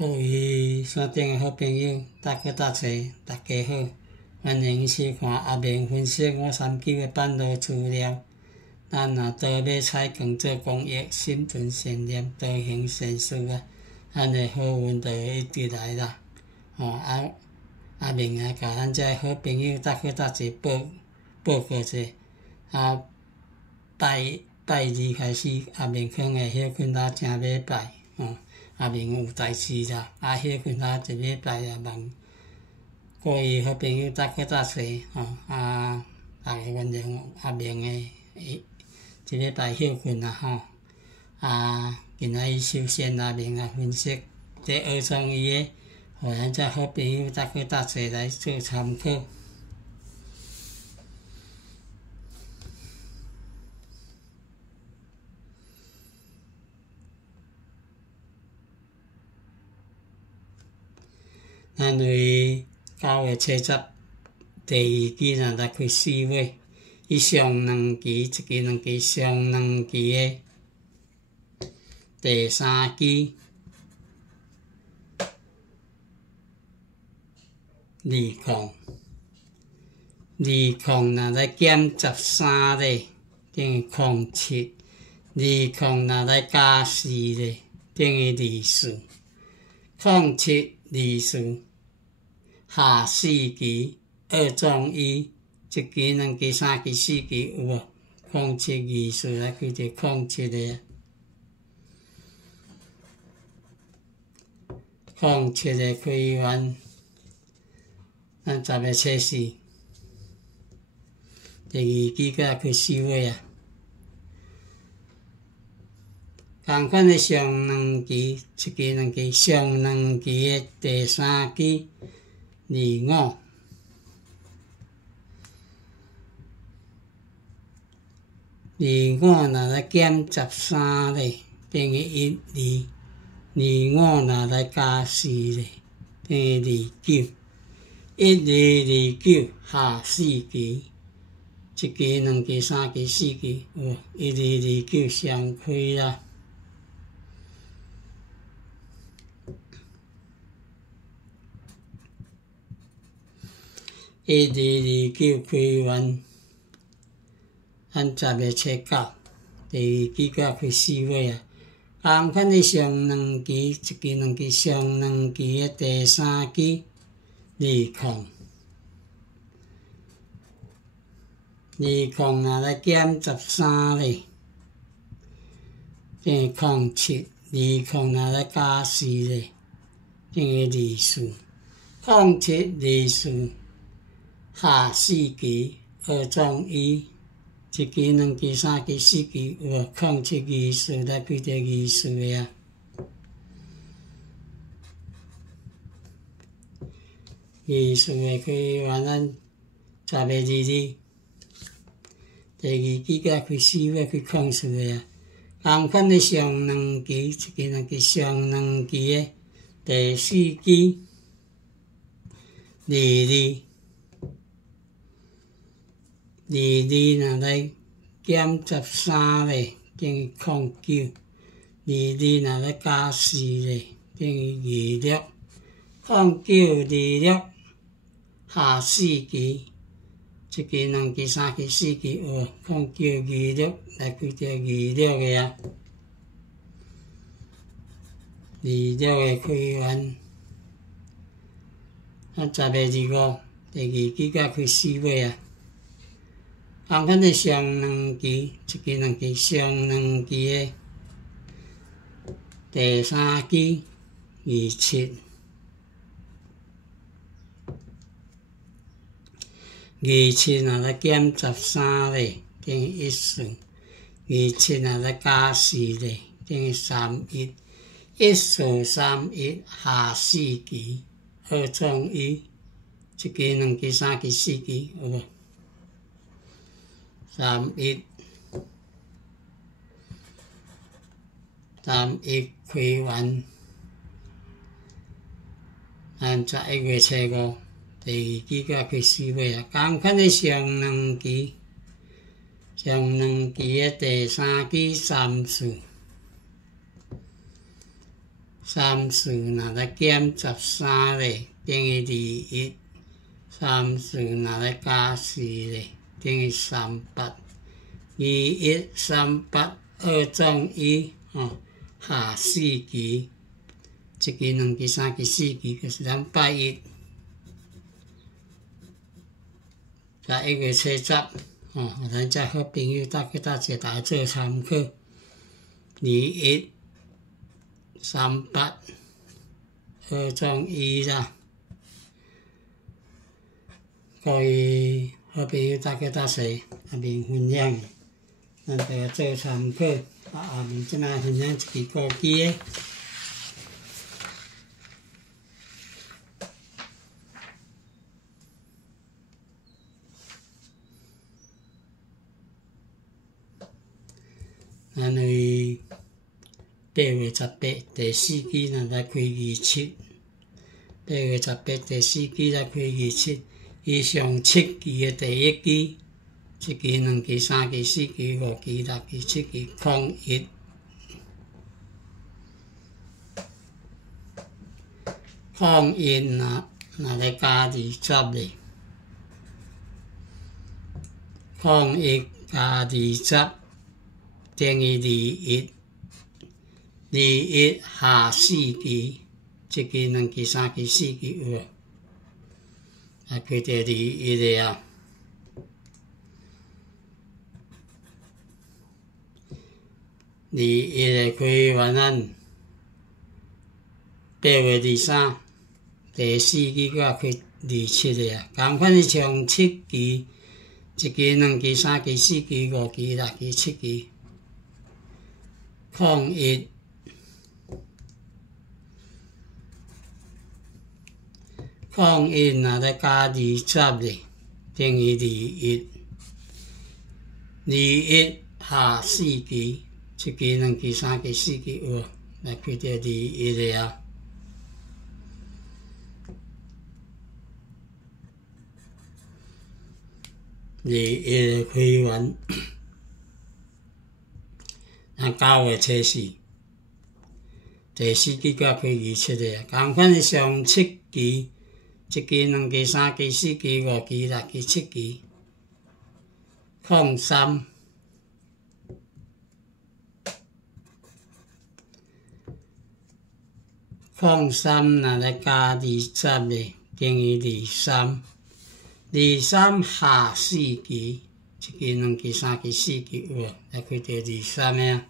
各位线顶的好朋友，大家大家好，欢迎收看阿明分析539的版路资料。咱若倒要采光做公益，心存善念，多行善事啊，咱的好运就会一直来啦。阿明啊，甲咱遮好朋友大家报告者，拜二开始，阿明可能休困到正礼拜，阿明有代志啦，休困到一礼拜啊，望各位好朋友大家大家大家原谅阿明的一礼拜休困啦今仔日首先阿明来分析这二创伊的，互咱遮好朋友大家大家来做参考。咱为9月7日第二期若来开4月，以上两期，一期、两期、上两期的第三期20若来减13咧，等于07；20若来加4咧，等于24；07、24。下4期2创1，1期、2期、3期、4期有无？07、24来开着07的07的开源，咱10月测试，第二期才开4月啊。同款的上两期，一期、2期、上两期的第三期。25若来减13咧，等于12；25若来加4咧，等于29；12、29下4期，一期、2期、3期、4期，有12、29上开啦。12、29开源，咱10月7、9，第二期才开4月啊。同款的上两期，一期、2期、上两期的第三期20若来减13咧，等于07；20若来加4咧，等于24；07、24。下4期2创1，一期、2期、3期、4期有无？07、24来开着24个啊。24个开完咱10月22，第二期才开4月开04个啊。同款的上两期，一期、2期、上两期的第四期22若来减13咧，等于09；22若来加4咧，等于26；09、26下4期，一期、2期、3期、4期有无？09、26来开着26个啊。26个开源，咱10月25，第二期才开4月啊。同款的上两期，一期、2期、上两期的第三期27若来减13咧，等于14；27若来加4咧，等于31；14、31下4期2创1，一期、2期、3期、4期有无？31开源，咱11月5，第二期才开4月啊。同款的上两期的第三期34。30若來減13咧，等於21。30若來加4咧，等於38。2138二中1下4支，一支、2支、3支、4支，就是咱拜一。11月初10，咱遮好朋友搭去搭者，大家做參考。2138二中1啦，各位好朋友搭去搭者，下面分享，咱大家做參考。下面即擺分享一支高機的。咱为8月18第4期咱来開27，8月18第4期來開27，以上7期的第1期，1期、2期、3期、4期、5期、6期、7期，空1。空1若來加20咧，空1加20。等於21，21下4支，1支、2支、3支、4支有啊，開到21了啊。21個開完咱8月23，第4期個開27了啊。同款是從7期，1支、2支、3支、4支、5支、6支、7支。空1，空1若來加20咧，等於21，21下4支，1支、2支、3支、4支有，來開到21了啊。21開完。咱9月初4，第4期個開27咧，同款是上7期，1支、2支、3支、4支、5支、6支、7支，空3，空3若來加20咧，等於23，23下4支。1支、2支、3支、4支有，來開到23個啊。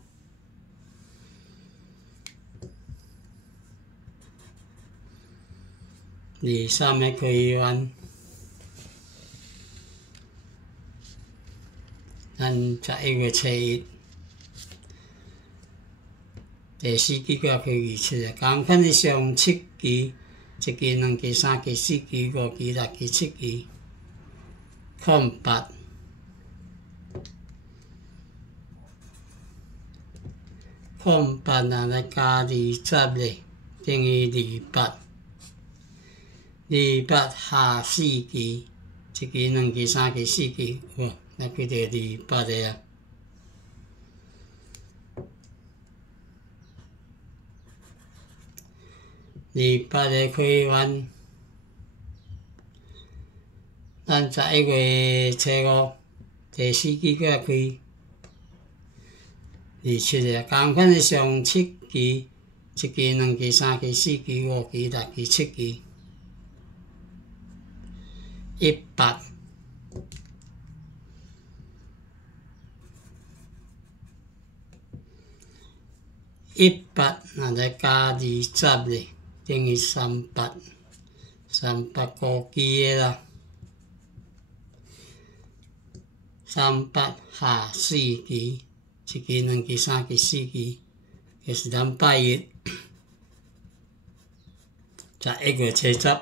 23個開完，咱11月初1，第4期個開27個，同款是上7期，1支、2支、3支、4支、5支、6支、7支，空8。空8若來加20咧，等於28，28下4支，1支、2支、3支、4支有，來開到28個啊。28個開完，咱11月初5，第4期個開27個，同款是上7期，1支、2支、3支、4支、5支、6支、7支，18，18若來加20咧，等於38個支的啦，38下4支。1支、2支、3支、4支，就是咱拜一，11月初10，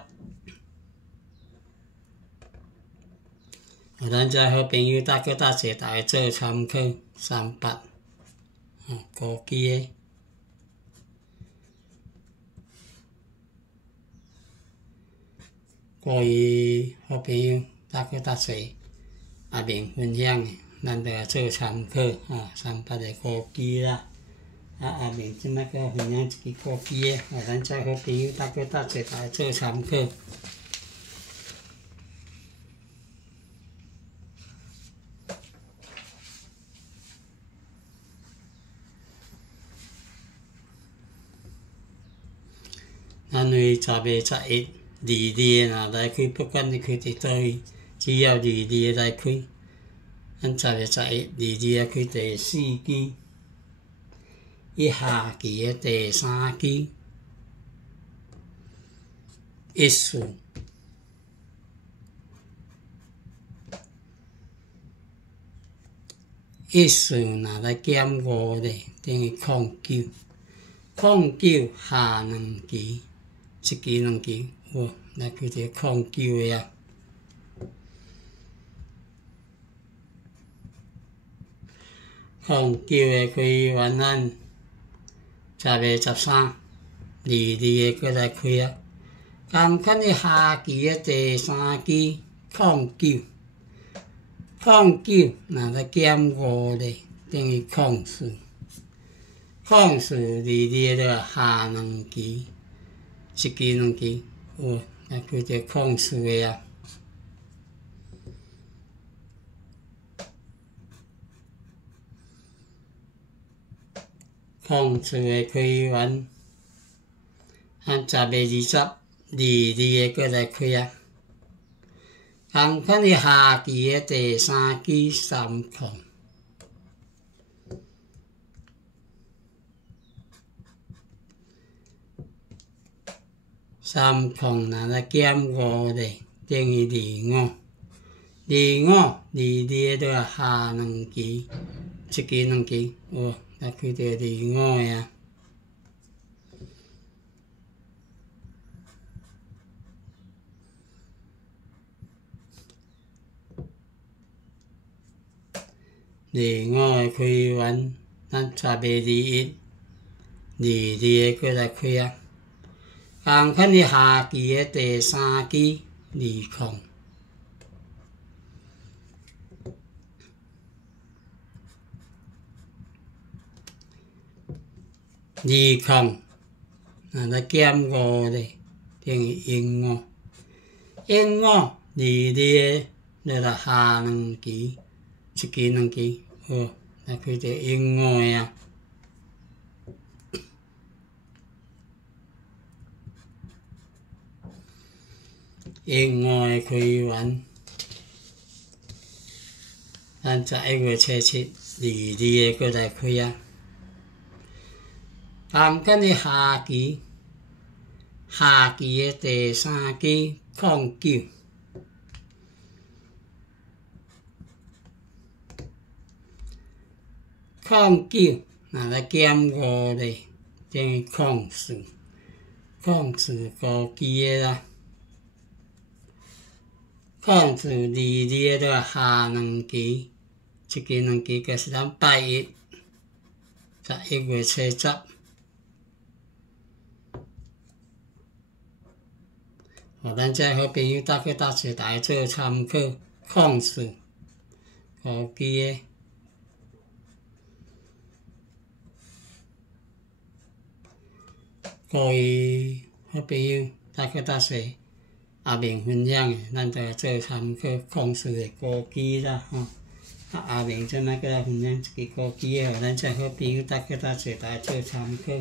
咱遮好朋友搭去搭者，大家做參考。38，高支的。各位好朋友搭去搭者，下面分享的。咱著做參考，38個高支啦。下面即摆佫分享一支高机的，互咱遮好朋友搭做来做参考。咱为10月11、22若来开，不管你开伫倒位，只要22来开，咱10月11、22开第4支，伊下期的第3支，一顺。一顺若来减5咧，等于09，09下2支，一支2支，哇，来开一个09的啊。09的开完咱10月13、22个佫来开啊。同款的下期的第3支09，09若来减5咧，等于04，04 22个下2支，一支2支，哇，来开一个04的啊。04的开完，咱10月20、22个佫来开啊。同款的下期的第3支30，若来减5咧，等于25，25 22个下2支，一支2支，哇，来开着25的啊。25个开完，咱10月21、22个佫来开啊。同款的下期的第3支20，20若来减5咧，等于15，15 22个落来下2支，一支2支，好，来开着15的啊。15的开完，咱11月7、22个佫来开啊。同款的下期的第3支09，若来减5咧，等于04，04 5支的啦。04 22个下2支，一支2支，这是咱拜一11月70。互咱遮好朋友搭做来做参考，04 5支的。各位好朋友搭做下面分享的，咱就来做参考04的高支啦吼。下面即摆佫来分享一支高支的，互咱遮好朋友搭做来做参考。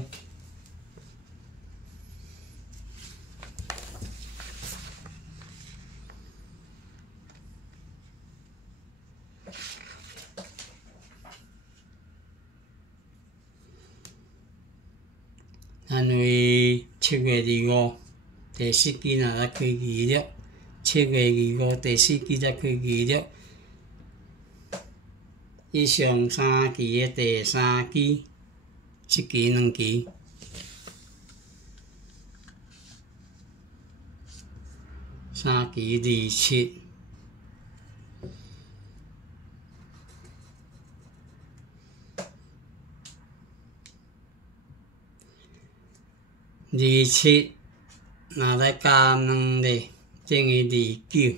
咱为7月25第4支若来开26，7月25第4支才开26，以上3支的第3支，一支2支，3支27。27若来加2咧，等于29，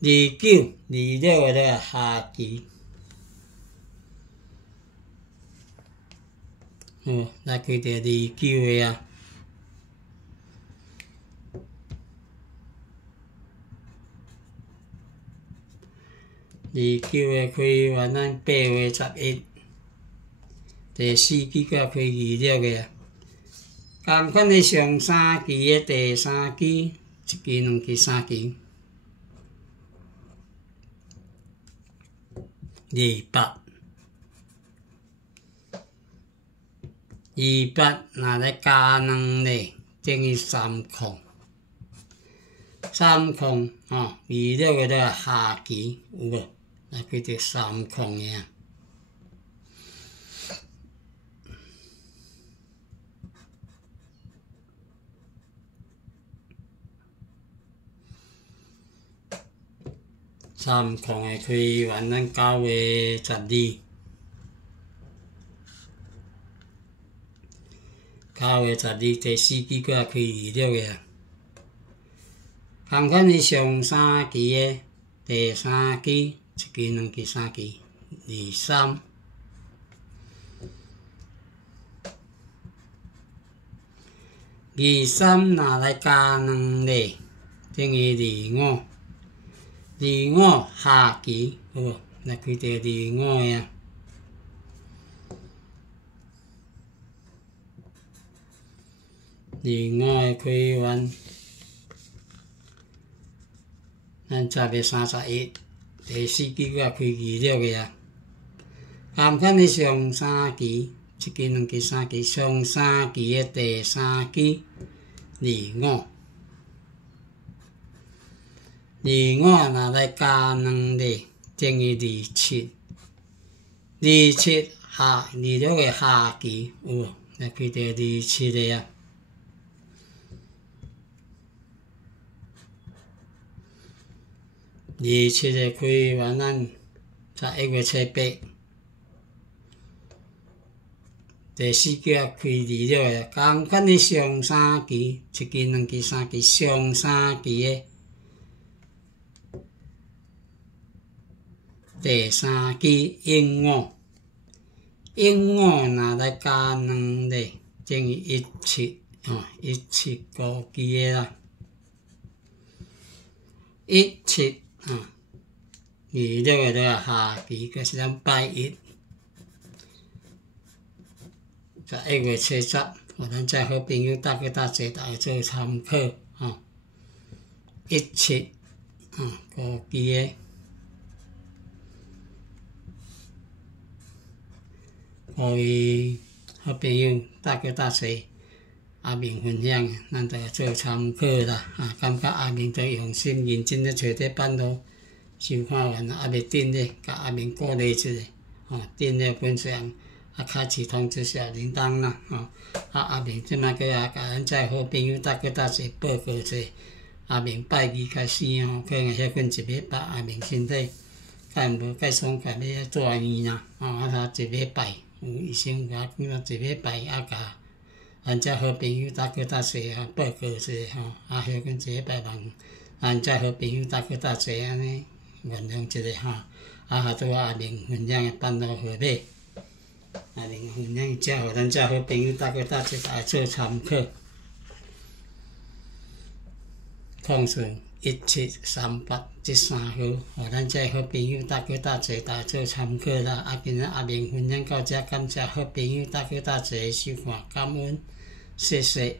26个咧下支，来开到29个啊。29个开完咱8月11，第4期才开26个啊。同款的上3期的第3期，1期、2期、3期。28若来加2咧，等于3空。3空26个都系下期有无？来开到3空个啊。3空的开完咱9月12。9月12第4期才开26个啊。同款的上3期的第3期、1期、2期、3期23。23若来加2咧，等于25。25下期好无？来开到25个啊。25个开完，咱10月31第4期才开26个啊。同款的上3期、1期、2期、3期，上3期的第3期25。25若来加2咧，等于27。27下26个下期有无？来开到27个啊。27个开完咱11月7、8，第4期开26个，同款的上3期、1期、2期、3期，上3期的第3期15。15若来加2咧，等于17，17高期的啦。1726个都系下期，嗰是咱拜1。11月70，咱遮好朋友大家做做参考17高期的。各位好朋友，大家阿明分享，咱就做参考啦。感觉阿明都用心认真咧找啲版图，收看完还袂顶咧，甲阿明鼓励一下，顶咧分享，开启通知小铃铛啦，阿明即摆甲咱遮好朋友大家报告一下，阿明拜2开始可能遐困1礼拜，阿明身体敢无介爽快要住院啦，他1礼拜。有医生甲讲1礼拜，甲咱遮好朋友大家报告一下遐困1礼拜望咱遮好朋友大家安尼原谅一下下拄阿明分享的版图号码，阿明分享遮互咱遮好朋友大家做参考。控诉1738这3号，互咱遮好朋友大家做参考啦。今日阿明分享到这，感谢好朋友大家收看，感恩，谢谢。